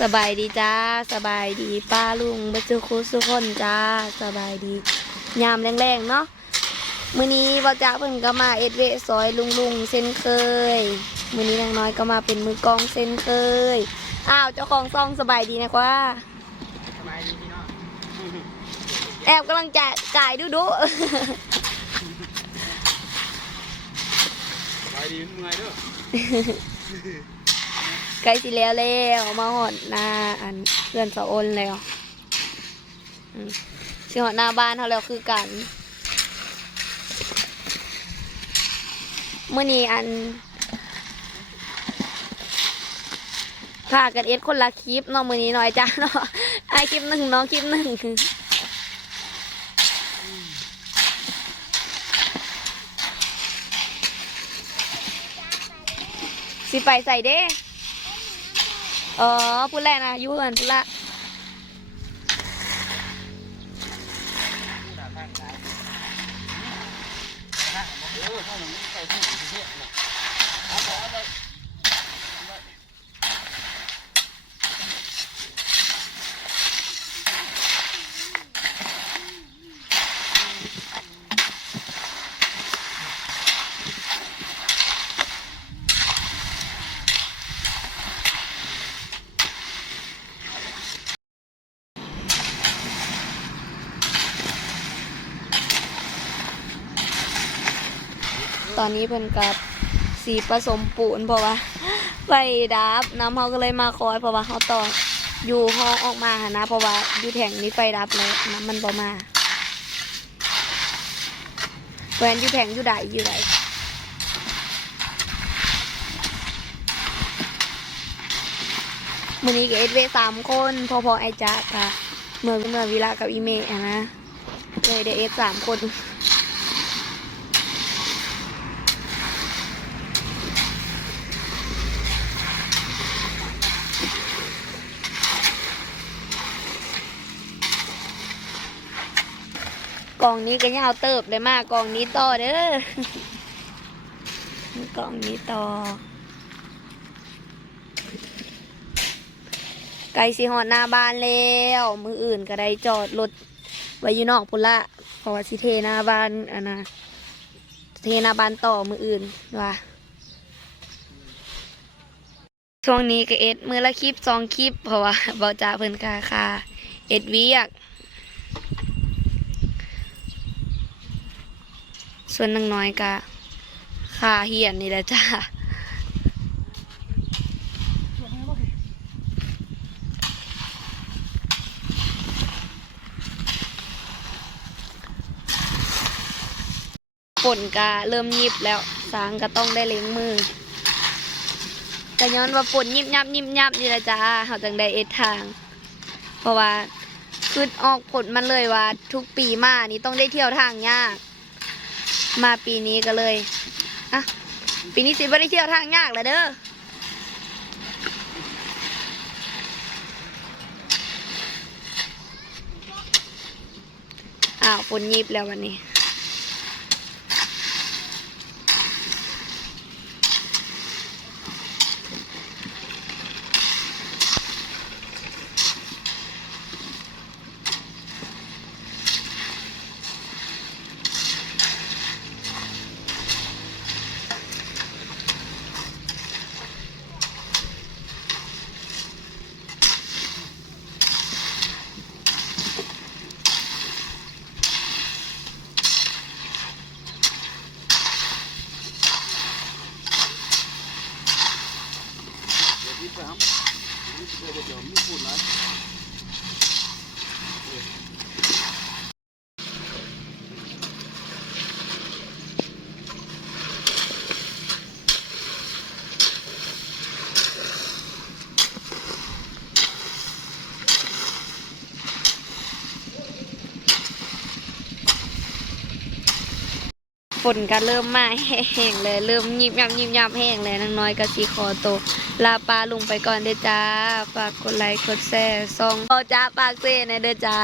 สบายดีจ้า สบายดีป้าลุงบัจจุคุสุกคนจ้า สบายดี ยามแรงๆ เนาะมื้อนี้บ่จ้าเพิ่นก็มาเอ็ดเวะซอยลุงลุงๆเส้นเคย มื้อนี้นางน้อยก็มาเป็นมือกลองเส้นเคย อ้าวเจ้าของซองสบายดีนะกว่าสบายดีพี่น้องแอบกำลังจะกายดุดุสบายดีเมื่อยเด้อ ใกล้สิแล้วแล้วมาหอดหน้าอันเพื่อนสาวอ้นแล้วสิหอดหน้าบ้านเขาแล้วคือกันเมื่อนี้อันพากันเอ็ดคนละคลิปเนาะมือนี้หน่อยจ้าเนาะไอคลิปหนึ่งน้องคลิปหนึ่งสิไปใส่เด้ อ๋อพูดแรกนะยุ่เหินพูดละเออถ้าหนูใส่ที่ไหนที่เนี่ยน่ะเอาไปเอาไปเอาไป ตอนนี้เพิ่นกับสีผสมปูนเพราะว่าไฟดับน้ำเขาก็เลยมาคอยเพราะว่าเขาต้องอยู่ห้องออกมาหนะเพราะว่าอยู่แถงนี้ไฟดับเลยน้ำมันบ่มาแฟนอยู่แถงอยู่ใดอยู่ใดมือนี้ก็เอสเวสามคนพอพอไอจ๊ะค่ะเมื่อเมื่อวิลากับอีเมะอะนะเลยได้เอสสามคน กล่องนี้ก็ยังเอาเติบเลยมากกล่องนี้ต่อเด้อกล่องนี้ต่อไกลสิหอดหน้าบ้านแล้ว มืออื่นก็ได้จอดรถไว้อยู่นอกพุ่นละเพราะว่าสิเทหน้าบ้านอันนะเทหน้าบ้านต่อมืออื่นว่าช่วงนี้ก็เอ็ดมือละคลิปสองคลิปเพราะว่าเบาจ่าเพิ่นกาคาเอ็ดวียก ส่วนนางน้อยก็ค่าเหียนนี่แหละจ้าฝนก็เริ่มยิบแล้วสางก็ต้องได้เล้งมือก็ย้อนว่าฝนยิบยับยิบยับนี่แหละจ้าเขาจังได้เอ็ดทาง เพราะว่าคือออกผลมันเลยว่า ทุกปีมานี่ต้องได้เที่ยวทางยาก มาปีนี้ก็เลยอะปีนี้สิบ่ได้เที่ยวทางยากเลยเด้ออ้าวฝนยิบแล้ววันนี้ เดี๋ยวที่สามนี่จะไปเดี๋ยวไม่พูดนะ ฝนก็เริ่มมาแห้งเลย เริ่มยิบยับยิบยับแห้งเลยนางน้อยก็สีคอโตว ลาปลาลุงไปก่อนเด้อจ้า ฝากกดไลค์กดแชร์ซองโอจ้าปากเซ่นะเด้อจ้า